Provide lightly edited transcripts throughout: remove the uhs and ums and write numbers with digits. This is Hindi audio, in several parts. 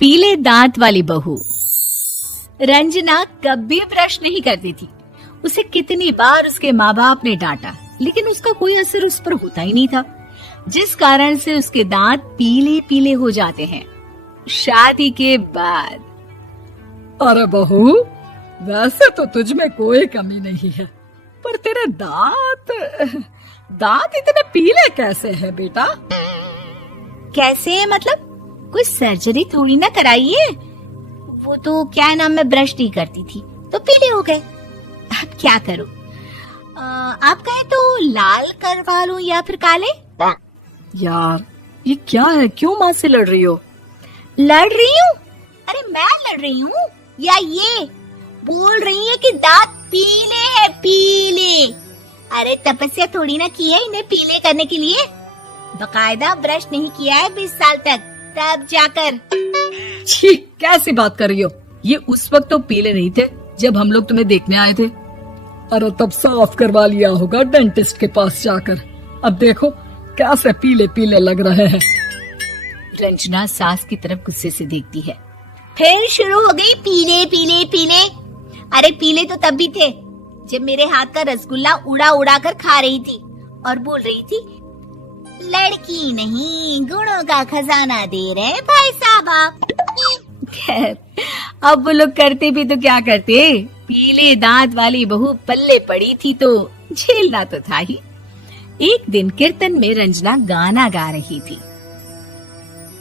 पीले दांत वाली बहू। रंजना कभी ब्रश नहीं करती थी। उसे कितनी बार उसके माँ बाप ने डांटा, लेकिन उसका कोई असर उस पर होता ही नहीं था, जिस कारण से उसके दांत पीले पीले हो जाते हैं। शादी के बाद। अरे बहू, वैसे तो तुझ में कोई कमी नहीं है, पर तेरे दांत इतने पीले कैसे हैं बेटा? कैसे मतलब? कोई सर्जरी थोड़ी ना कराइए। वो तो क्या नाम, मैं ब्रश नहीं करती थी तो पीले हो गए। अब क्या करूं? आप कहें तो लाल करवा लूं या फिर काले? यार ये क्या है, क्यों माँ से लड़ रही हो? लड़ रही हूँ? अरे मैं लड़ रही हूँ या ये बोल रही है कि दांत पीले हैं, पीले। अरे तपस्या थोड़ी ना की है इन्हें पीले करने के लिए। बकायदा ब्रश नहीं किया है 20 साल तक, तब जाकर। छी, कैसी बात कर रही हो? ये उस वक्त तो पीले नहीं थे जब हम लोग तुम्हें देखने आए थे। अरे तब साफ करवा लिया होगा डेंटिस्ट के पास जाकर। अब देखो कैसे पीले पीले लग रहे हैं। रंजना सास की तरफ गुस्से से देखती है। फिर शुरू हो गई पीले पीले पीले। अरे पीले तो तब भी थे जब मेरे हाथ का रसगुल्ला उड़ा उड़ा कर खा रही थी और बोल रही थी, लड़की नहीं गुणों का खजाना दे रहे भाई साहब आप। खैर, अब वो लोग करते भी तो क्या करते, पीले दांत वाली बहू पल्ले पड़ी थी तो झेलना तो था ही। एक दिन कीर्तन में रंजना गाना गा रही थी।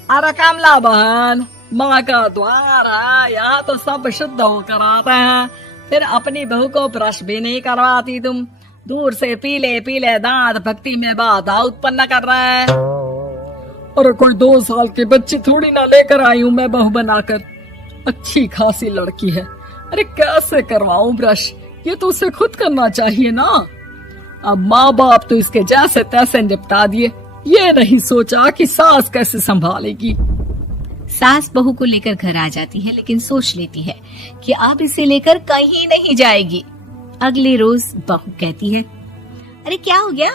अरे कमला बहन, माँ का द्वार है, यहाँ तो सब शुद्ध होकर आते हैं, फिर अपनी बहू को ब्रश भी नहीं करवाती तुम। दूर से पीले पीले दांत भक्ति में बाधा उत्पन्न कर रहे हैं। अरे कोई 2 साल की बच्ची थोड़ी ना लेकर आई हूँ मैं बहू बनाकर। अच्छी खासी लड़की है, अरे कैसे करवाऊं ब्रश? ये तो उसे खुद करना चाहिए ना। अब माँ बाप तो इसके जैसे तैसे निपटा दिए, ये नहीं सोचा कि सास कैसे संभालेगी। सास बहू को लेकर घर आ जाती है, लेकिन सोच लेती है कि अब इसे लेकर कहीं नहीं जाएगी। अगले रोज बहू कहती है, अरे क्या हो गया,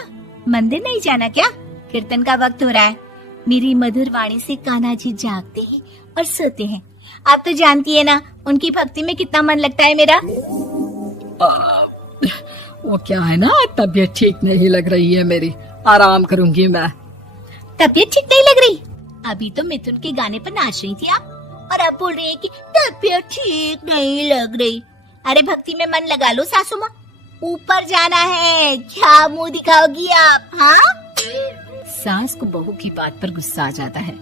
मंदिर नहीं जाना क्या? कीर्तन का वक्त हो रहा है। मेरी मधुर वाणी से कान्हा जी जागते हैं और सोते हैं। आप तो जानती है ना उनकी भक्ति में कितना मन लगता है मेरा। वो क्या है ना, तबीयत ठीक नहीं लग रही है मेरी, आराम करूंगी मैं। तबीयत ठीक नहीं लग रही? अभी तो मिथुन के गाने पर नाच रही थी आप, और अब बोल रही है कि तबीयत ठीक नहीं लग रही। अरे भक्ति में मन लगा लो सासू माँ, ऊपर जाना है, क्या मुंह दिखाओगी आप? हाँ? सास को बहू की बात पर गुस्सा आ जाता है।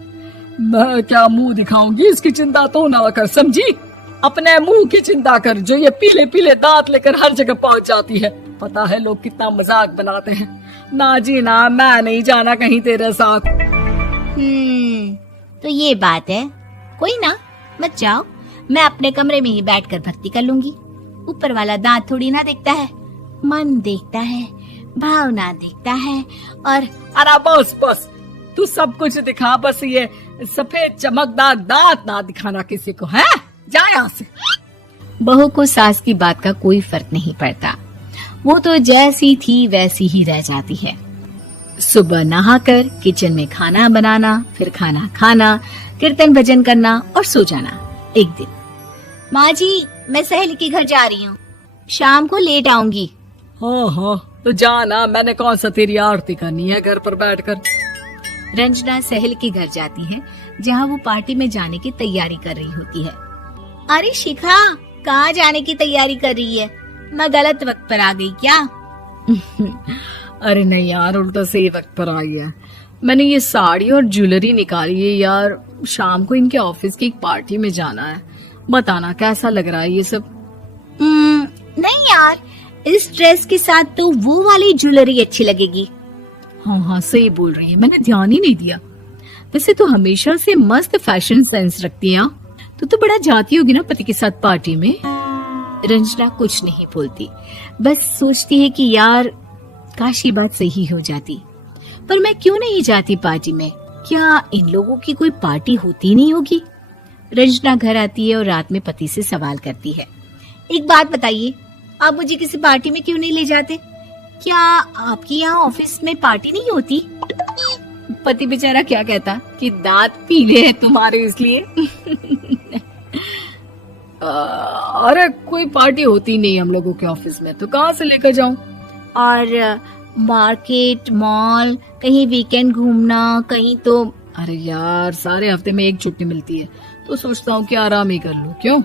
मैं क्या मुंह दिखाऊंगी, इसकी चिंता तो ना कर, समझी? अपने मुंह की चिंता कर, जो ये पीले पीले दांत लेकर हर जगह पहुंच जाती है। पता है लोग कितना मजाक बनाते हैं। ना जी ना, मैं नहीं जाना कहीं तेरे साथ। तो ये बात है। कोई ना, मत जाओ, मैं अपने कमरे में ही बैठकर भक्ति कर लूंगी। ऊपर वाला दांत थोड़ी ना देखता है, मन देखता है, भावना देखता है। और अरे बस बस, तू सब कुछ दिखा, बस ये सफेद चमकदार दांत ना दिखाना किसी को, है? जा यहाँ से। बहू को सास की बात का कोई फर्क नहीं पड़ता, वो तो जैसी थी वैसी ही रह जाती है। सुबह नहाकर किचन में खाना बनाना, फिर खाना खाना, कीर्तन भजन करना और सो जाना। एक दिन, माँ जी मैं सहेली के घर जा रही हूँ, शाम को लेट आऊंगी। हाँ हाँ तो जाना, मैंने कौन सा तेरी आरती करनी है घर पर बैठकर। रंजना सहेली के घर जाती है, जहाँ वो पार्टी में जाने की तैयारी कर रही होती है। अरे शिखा, कहाँ जाने की तैयारी कर रही है? मैं गलत वक्त पर आ गई क्या? अरे नहीं यार, उल्टा सही वक्त पर आ गया। मैंने ये साड़ी और ज्वेलरी निकाली है यार, शाम को इनके ऑफिस की एक पार्टी में जाना है। बताना कैसा लग रहा है ये सब? नहीं यार, इस ड्रेस के साथ तो वो वाली ज्वेलरी अच्छी लगेगी। हाँ हाँ सही बोल रही है, मैंने ध्यान ही नहीं दिया। वैसे तो हमेशा से मस्त फैशन सेंस रखती है। तो बड़ा जाती होगी ना पति के साथ पार्टी में। रंजना कुछ नहीं बोलती, बस सोचती है कि यार काश ये बात सही हो जाती, पर मैं क्यों नहीं जाती पार्टी में? क्या इन लोगों की कोई पार्टी होती नहीं होगी? रंजना घर आती है और रात में पति से सवाल करती है, एक बात बताइए, आप मुझे किसी पार्टी में क्यों नहीं ले जाते? क्या आपकी यहाँ ऑफिस में पार्टी नहीं होती? पति बेचारा क्या कहता कि दांत पीले हैं तुम्हारे इसलिए। अरे कोई पार्टी होती नहीं हम लोगों के ऑफिस में, तो कहाँ से लेकर जाऊं? और मार्केट, मॉल, कहीं वीकेंड घूमना, कहीं तो। अरे यार, सारे हफ्ते में एक छुट्टी मिलती है, तो सोचता हूँ कि आराम ही कर लूं। क्यों?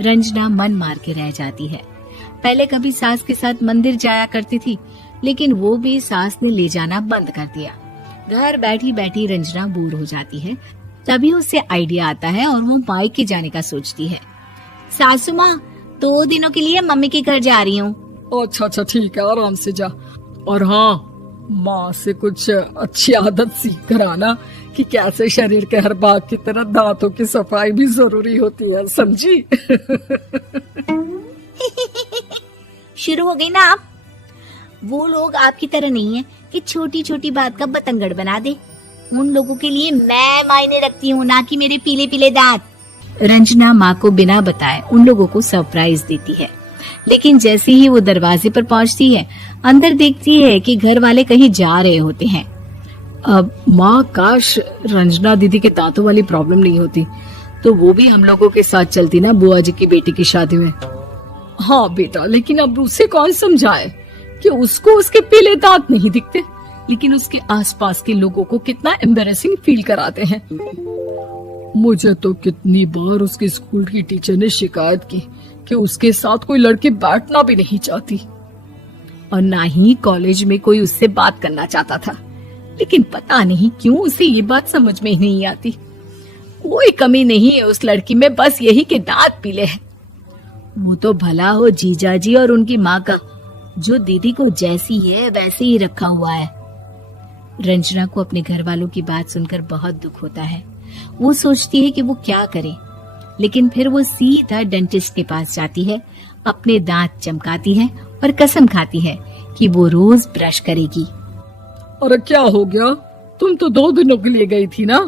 रंजना मन मार के रह जाती है। पहले कभी सास के साथ मंदिर जाया करती थी, लेकिन वो भी सास ने ले जाना बंद कर दिया। घर बैठी बैठी रंजना बोर हो जाती है। तभी उसे आइडिया आता है और वो मायके जाने का सोचती है। सासू माँ, 2 दिनों के लिए मम्मी के घर जा रही हूँ। अच्छा ठीक है, आराम से जा। और हाँ, माँ से कुछ अच्छी आदत सीख कर आना कि कैसे शरीर के हर भाग की तरह दांतों की सफाई भी जरूरी होती है, समझी? शुरू हो गई ना आप। वो लोग आपकी तरह नहीं है कि छोटी छोटी बात का बतंगड़ बना दे। उन लोगों के लिए मैं मायने रखती हूँ, ना कि मेरे पीले पीले दांत। रंजना माँ को बिना बताए उन लोगों को सरप्राइज देती है, लेकिन जैसे ही वो दरवाजे पर पहुंचती है, अंदर देखती है कि घर वाले कहीं जा रहे होते हैं। अब माँ, काश रंजना दीदी के दांतों वाली प्रॉब्लम नहीं होती, तो वो भी हम लोगों के साथ चलती ना बुआ जी की बेटी की शादी में। हाँ बेटा, लेकिन अब उसे कौन समझाए कि उसको उसके पीले दांत नहीं दिखते, लेकिन उसके आसपास के लोगों को कितना एम्बैरेसिंग फील कराते हैं। मुझे तो कितनी बार उसके स्कूल की टीचर ने शिकायत की कि उसके साथ कोई लड़की बैठना भी नहीं चाहती, और ना ही कॉलेज में कोई उससे बात करना चाहता था। लेकिन पता नहीं क्यों उसे ये बात समझ में ही नहीं आती। कोई कमी नहीं है उस लड़की में, बस यही कि दांत पीले हैं। वो तो भला हो जीजा जी और उनकी माँ का, जो दीदी को जैसी है वैसे ही रखा हुआ है। रंजना को अपने घर वालों की बात सुनकर बहुत दुख होता है। वो सोचती है कि वो क्या करे, लेकिन फिर वो सीधा डेंटिस्ट के पास जाती है, अपने दांत चमकाती है और कसम खाती है कि वो रोज ब्रश करेगी। अरे क्या हो गया? तुम तो 2 दिनों के लिए गई थी ना,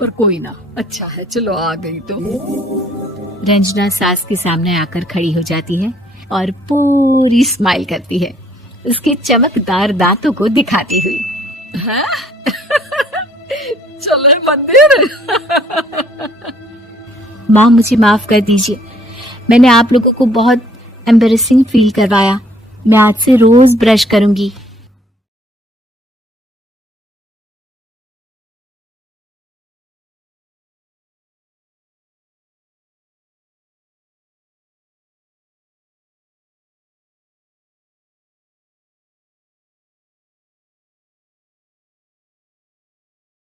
पर कोई ना, अच्छा है, चलो आ गई तो। रंजना सास के सामने आकर खड़ी हो जाती है और पूरी स्माइल करती है, उसके चमकदार दांतों को दिखाती हुई। हैं? चले मंदिर। माँ, मुझे माफ कर दीजिए, मैंने आप लोगों को बहुत एम्बैरेसिंग फील करवाया। मैं आज से रोज ब्रश करूंगी।